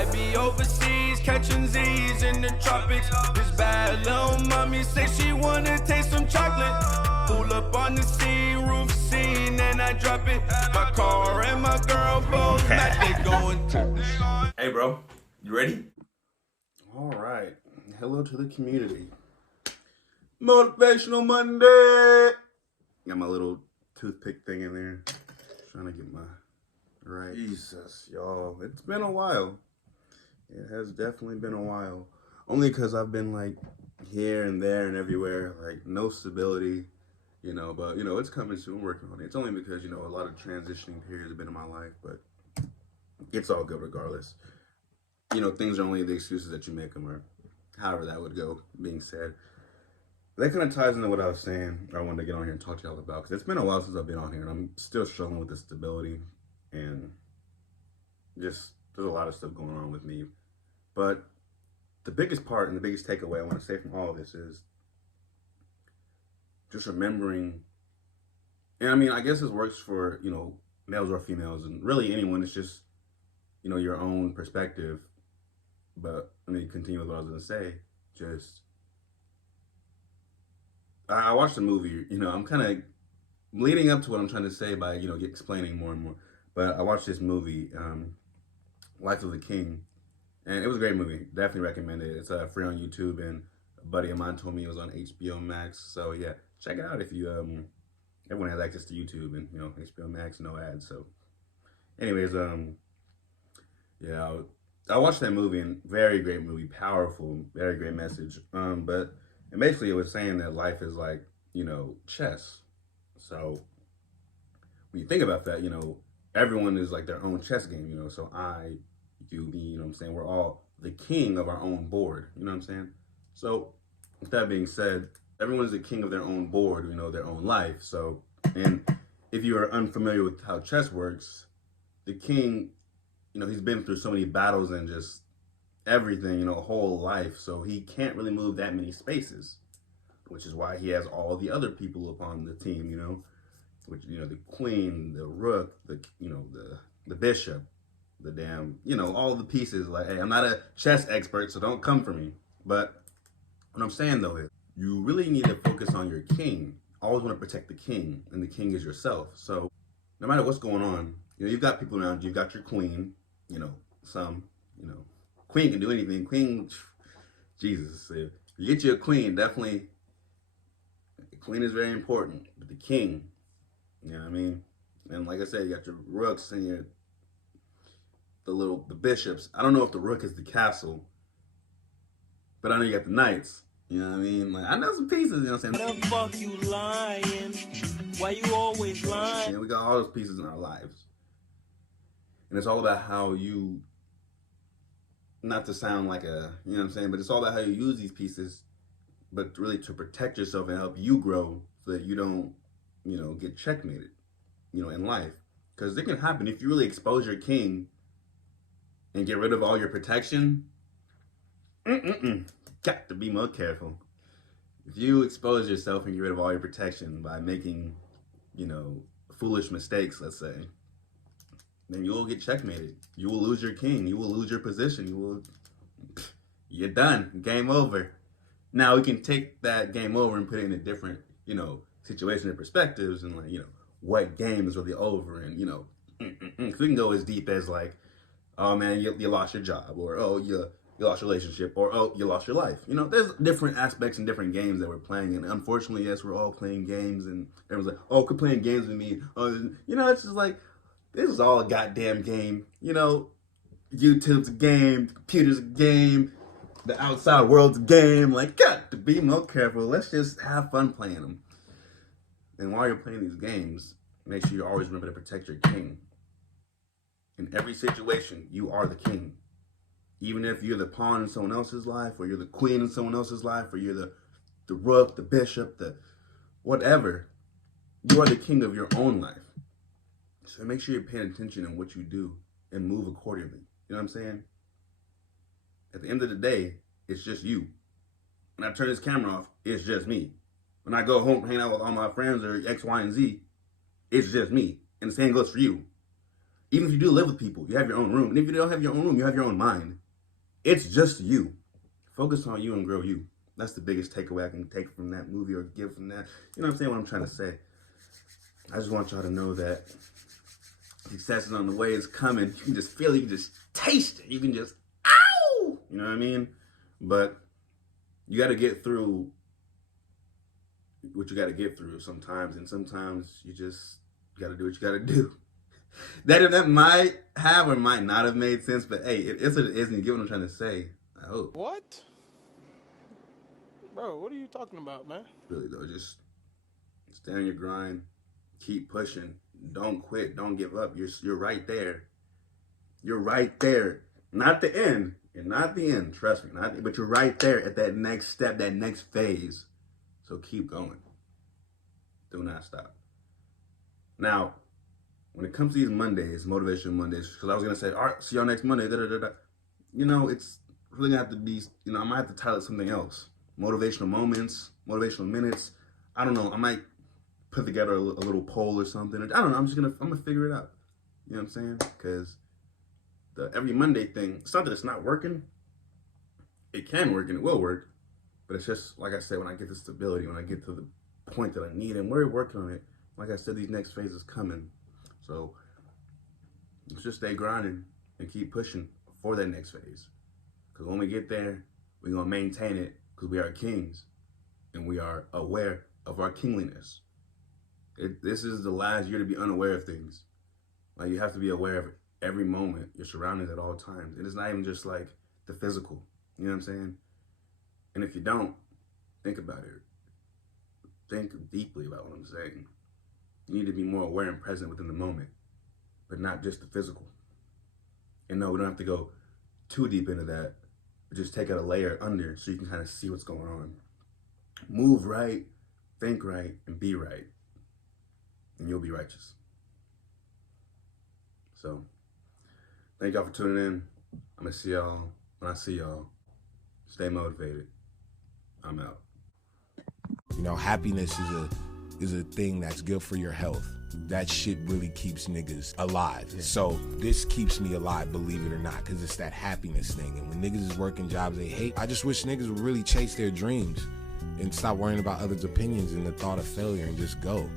might be overseas, catching Z's in the tropics. This bad little mommy say she wanna taste some chocolate. Pull up on the scene, roof scene, and I drop it. My car and my girl both match, they going to. Hey bro, you ready? All right. Hello to the community. Motivational Monday. Got my little toothpick thing in there. Trying to get my right. Jesus, y'all. It's been a while. It has definitely been a while. Only because I've been like here and there and everywhere. Like no stability, but it's coming soon. I'm working on it. It's only because, a lot of transitioning periods have been in my life, but it's all good regardless. Things are only the excuses that you make them, or however that would go, being said. That kind of ties into what I was saying, I wanted to get on here and talk to y'all about, because it's been a while since I've been on here, and I'm still struggling with the stability, and just, there's a lot of stuff going on with me. But the biggest part and the biggest takeaway I want to say from all of this is just remembering, and I mean, I guess this works for, males or females, and really anyone. It's just, your own perspective. But let me continue with what I was going to say. Just, I watched the movie, I'm kind of leading up to what I'm trying to say by, explaining more and more. But I watched this movie, Life of the King, and it was a great movie. Definitely recommend it. It's free on YouTube, and a buddy of mine told me it was on HBO Max. So yeah, check it out if you, everyone has access to YouTube and, HBO Max, no ads. So anyways, yeah, I watched that movie, and very great movie, powerful, very great message. And basically it was saying that life is like, chess. So when you think about that, everyone is like their own chess game, so I, you, me, we're all the king of our own board, you know what I'm saying? So with that being said, everyone is the king of their own board, their own life. So, and if you are unfamiliar with how chess works, the king, he's been through so many battles and just everything, whole life. So he can't really move that many spaces, which is why he has all the other people upon the team, which, the queen, the rook, the bishop, the damn, all the pieces. Like, hey, I'm not a chess expert, so don't come for me. But what I'm saying though is you really need to focus on your king. Always want to protect the king, and the king is yourself. So no matter what's going on, you've got people around you, you've got your queen, queen can do anything. Queen, Jesus, if you get you a queen, definitely, the queen is very important, but the king, you know what I mean? And like I said, you got your rooks and the bishops. I don't know if the rook is the castle, but I know you got the knights. You know what I mean? Like, I know some pieces, you know what I'm saying? The fuck you lying? Why you always lying? And we got all those pieces in our lives. And it's all about how you, not to sound like a, you know what I'm saying, but it's all about how you use these pieces, but really to protect yourself and help you grow so that you don't, get checkmated, in life. Because it can happen if you really expose your king and get rid of all your protection. Got to be more careful. If you expose yourself and get rid of all your protection by making, foolish mistakes, let's say, then you will get checkmated. You will lose your king. You will lose your position. You're done. Game over. Now we can take that game over and put it in a different, situation and perspectives, and like, what game is really over, and we can go as deep as like, oh man, you lost your job, or oh you lost your relationship, or oh you lost your life. There's different aspects and different games that we're playing, and unfortunately, yes, we're all playing games, and everyone's like, oh, quit playing games with me. Oh, it's just like, this is all a goddamn game. YouTube's a game, the computer's a game, the outside world's a game. Like, got to be more careful. Let's just have fun playing them. And while you're playing these games, make sure you always remember to protect your king. In every situation, you are the king. Even if you're the pawn in someone else's life, or you're the queen in someone else's life, or you're the rook, the bishop, the whatever, you are the king of your own life. So make sure you're paying attention in what you do and move accordingly. You know what I'm saying? At the end of the day, it's just you. When I turn this camera off, it's just me. When I go home, hang out with all my friends or X, Y, and Z, it's just me. And the same goes for you. Even if you do live with people, you have your own room. And if you don't have your own room, you have your own mind. It's just you. Focus on you and grow you. That's the biggest takeaway I can take from that movie or give from that. You know what I'm saying? What I'm trying to say. I just want y'all to know that success is on the way. It's coming. You can just feel it. You can just taste it. You can just, ow! You know what I mean? But you got to get through what you got to get through sometimes. And sometimes you just got to do what you got to do. That might have or might not have made sense. But hey, it's what it is. And you get what I'm trying to say. I hope. What? Bro, what are you talking about, man? Really, though, just stay on your grind. Keep pushing. Don't quit. Don't give up. You're right there. You're right there. Not the end. You're not the end. Trust me. But you're right there at that next step, that next phase. So keep going. Do not stop. Now, when it comes to these Mondays, Motivational Mondays, because I was going to say, all right, see y'all next Monday. You know, it's really going to have to be, you know, I might have to title it something else. Motivational moments, motivational minutes. I don't know. I might put together a little poll or something. I don't know. I'm gonna figure it out. You know what I'm saying? Because the every Monday thing, it's not that it's not working. It can work and it will work, but it's just like I said, when I get to stability, when I get to the point that I need, and we're working on it. Like I said, these next phases coming, so let's just stay grinding and keep pushing for that next phase. Because when we get there, we're gonna maintain it because we are kings, and we are aware of our kingliness. This is the last year to be unaware of things. Like, you have to be aware of every moment, your surroundings at all times. And it's not even just like the physical. You know what I'm saying? And if you don't, think about it. Think deeply about what I'm saying. You need to be more aware and present within the moment, but not just the physical. And no, we don't have to go too deep into that. Just take out a layer under so you can kind of see what's going on. Move right, think right, and be right. And you'll be righteous. So, thank y'all for tuning in. I'm going to see y'all when I see y'all. Stay motivated. I'm out. You know, happiness is a thing that's good for your health. That shit really keeps niggas alive. Yeah. So this keeps me alive, believe it or not, because it's that happiness thing. And when niggas is working jobs they hate, I just wish niggas would really chase their dreams and stop worrying about others' opinions and the thought of failure and just go.